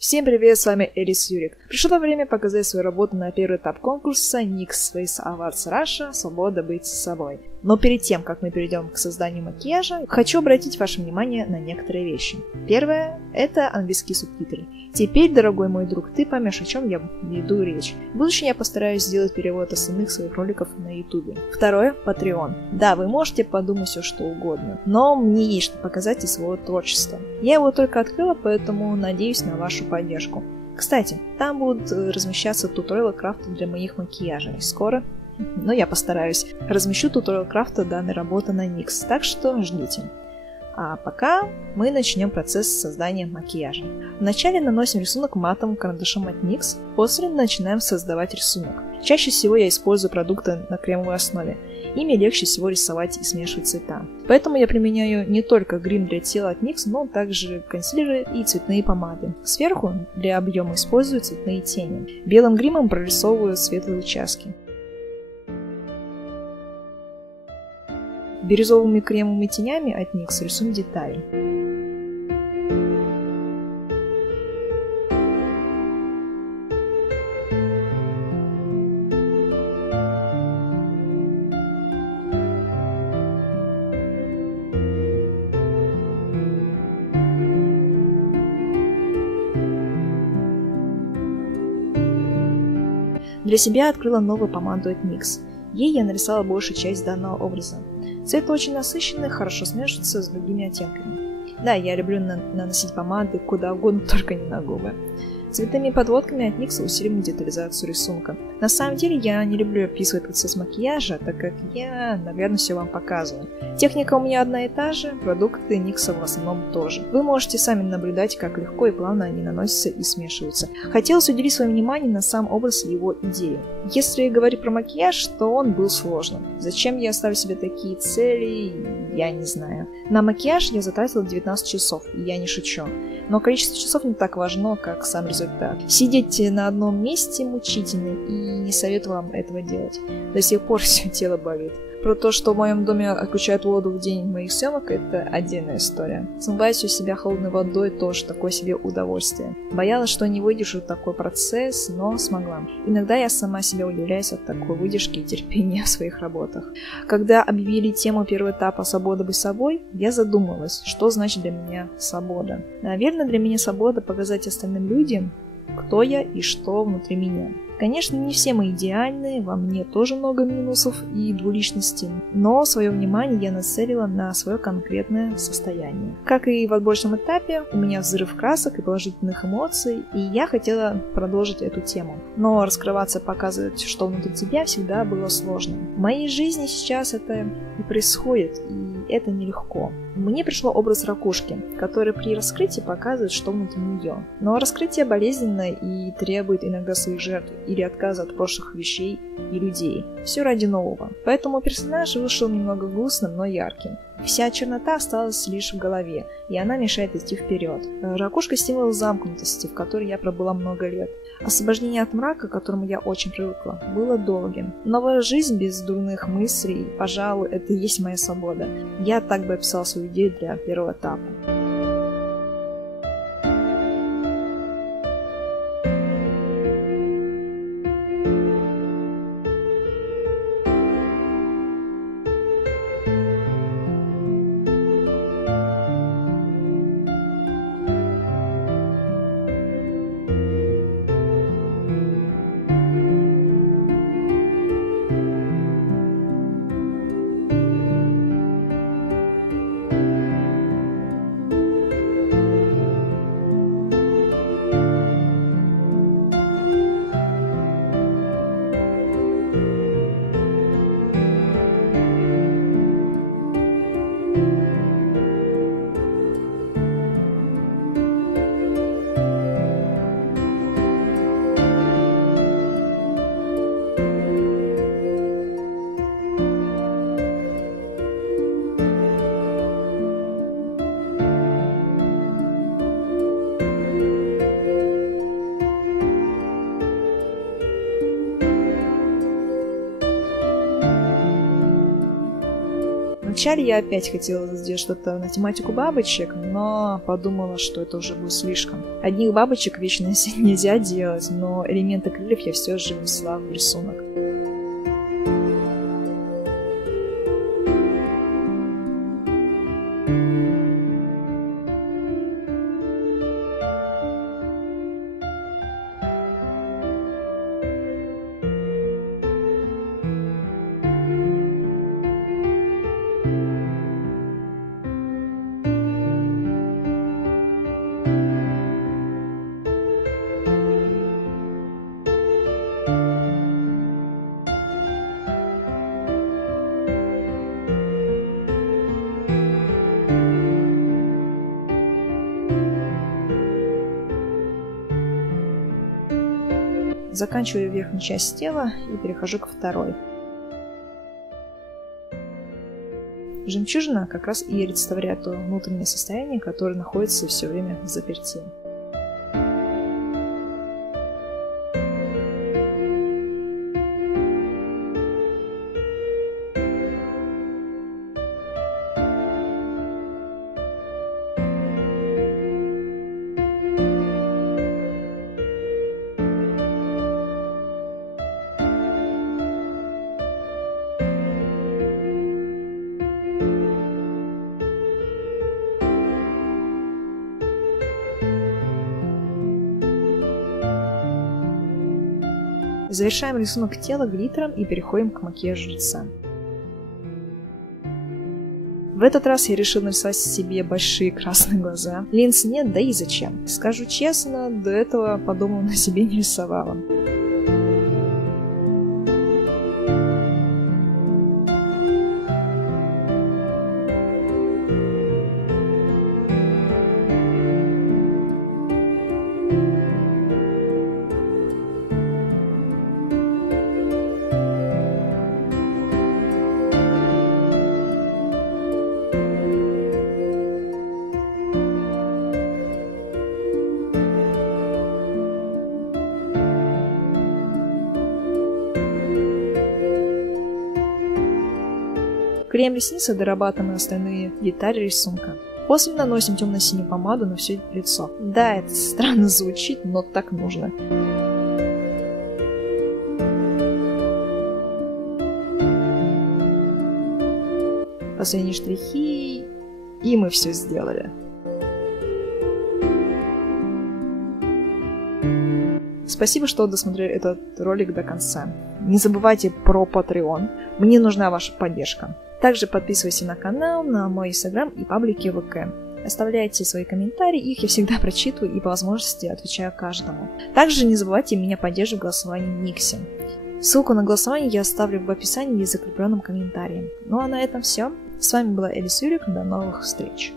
Всем привет, с вами Элис Юрик. Пришло время показать свою работу на первый этап конкурса NYX Face Awards Russia «Свобода быть собой». Но перед тем, как мы перейдем к созданию макияжа, хочу обратить ваше внимание на некоторые вещи. Первое – это английские субтитры. Теперь, дорогой мой друг, ты поймешь, о чем я веду речь. В будущем я постараюсь сделать перевод остальных своих роликов на YouTube. Второе – Patreon. Да, вы можете подумать все что угодно, но мне есть что показать из своего творчества. Я его только открыла, поэтому надеюсь на вашу поддержку. Кстати, там будут размещаться туториалы крафта для моих макияжей. Скоро, но я постараюсь, размещу туториал крафта данной работы на NYX, так что ждите. А пока мы начнем процесс создания макияжа. Вначале наносим рисунок матовым карандашом от NYX, после начинаем создавать рисунок. Чаще всего я использую продукты на кремовой основе. Ими легче всего рисовать и смешивать цвета. Поэтому я применяю не только грим для тела от NYX, но также консилеры и цветные помады. Сверху для объема использую цветные тени. Белым гримом прорисовываю светлые участки. Бирюзовыми кремовыми тенями от NYX рисуем детали. Для себя открыла новую помаду от NYX. Ей я нарисовала большую часть данного образа. Цвет очень насыщенный, хорошо смешивается с другими оттенками. Да, я люблю наносить помады куда угодно, только не на губы. Цветными подводками от NYX усиливаем детализацию рисунка. На самом деле я не люблю описывать процесс макияжа, так как я, наверное, все вам показываю. Техника у меня одна и та же, продукты NYX в основном тоже. Вы можете сами наблюдать, как легко и плавно они наносятся и смешиваются. Хотелось уделить свое внимание на сам образ и его идею. Если говорить про макияж, то он был сложным. Зачем я ставлю себе такие цели, я не знаю. На макияж я затратила 19 часов, и я не шучу. Но количество часов не так важно, как сам результат. Сидеть на одном месте мучительно, и не советую вам этого делать. До сих пор все тело болит. Про то, что в моем доме отключают воду в день моих съемок, это отдельная история. Смывать всю себя холодной водой тоже такое себе удовольствие. Боялась, что не выдержу такой процесс, но смогла. Иногда я сама себя удивляюсь от такой выдержки и терпения в своих работах. Когда объявили тему первого этапа «Свобода быть собой», я задумалась, что значит для меня свобода. Наверное, для меня свобода показать остальным людям, кто я и что внутри меня. Конечно, не все мы идеальны, во мне тоже много минусов и двуличности, но свое внимание я нацелила на свое конкретное состояние. Как и в отборочном этапе, у меня взрыв красок и положительных эмоций, и я хотела продолжить эту тему. Но раскрываться, показывать, что внутри тебя, всегда было сложно. В моей жизни сейчас это и происходит, и это нелегко. Мне пришло образ ракушки, который при раскрытии показывает, что внутри нее. Но раскрытие болезненно и требует иногда своих жертв или отказа от прошлых вещей и людей. Все ради нового. Поэтому персонаж вышел немного грустным, но ярким. Вся чернота осталась лишь в голове, и она мешает идти вперед. Ракушка – символ замкнутости, в которой я пробыла много лет. Освобождение от мрака, к которому я очень привыкла, было долгим. Новая жизнь без дурных мыслей, пожалуй, это и есть моя свобода. Я так бы описала свою идею для первого этапа. Вначале я опять хотела сделать что-то на тематику бабочек, но подумала, что это уже будет слишком. Одних бабочек вечно нельзя делать, но элементы крыльев я все же внесла в рисунок. Заканчиваю верхнюю часть тела и перехожу ко второй. Жемчужина как раз и олицетворяет то внутреннее состояние, которое находится все время в заперти. Завершаем рисунок тела глиттером и переходим к макияжу лица. В этот раз я решил нарисовать себе большие красные глаза. Линз нет, да и зачем. Скажу честно, до этого подобного на себе не рисовала. Клеем ресницы, дорабатываем остальные детали рисунка. После наносим темно-синюю помаду на все лицо. Да, это странно звучит, но так нужно. Последние штрихи, и мы все сделали. Спасибо, что досмотрели этот ролик до конца. Не забывайте про Patreon. Мне нужна ваша поддержка. Также подписывайтесь на канал, на мой инстаграм и паблики ВК. Оставляйте свои комментарии, их я всегда прочитываю и по возможности отвечаю каждому. Также не забывайте меня поддерживать в голосовании в Никсе. Ссылку на голосование я оставлю в описании и закрепленном комментарии. Ну а на этом все. С вами была Элис Юрик. До новых встреч.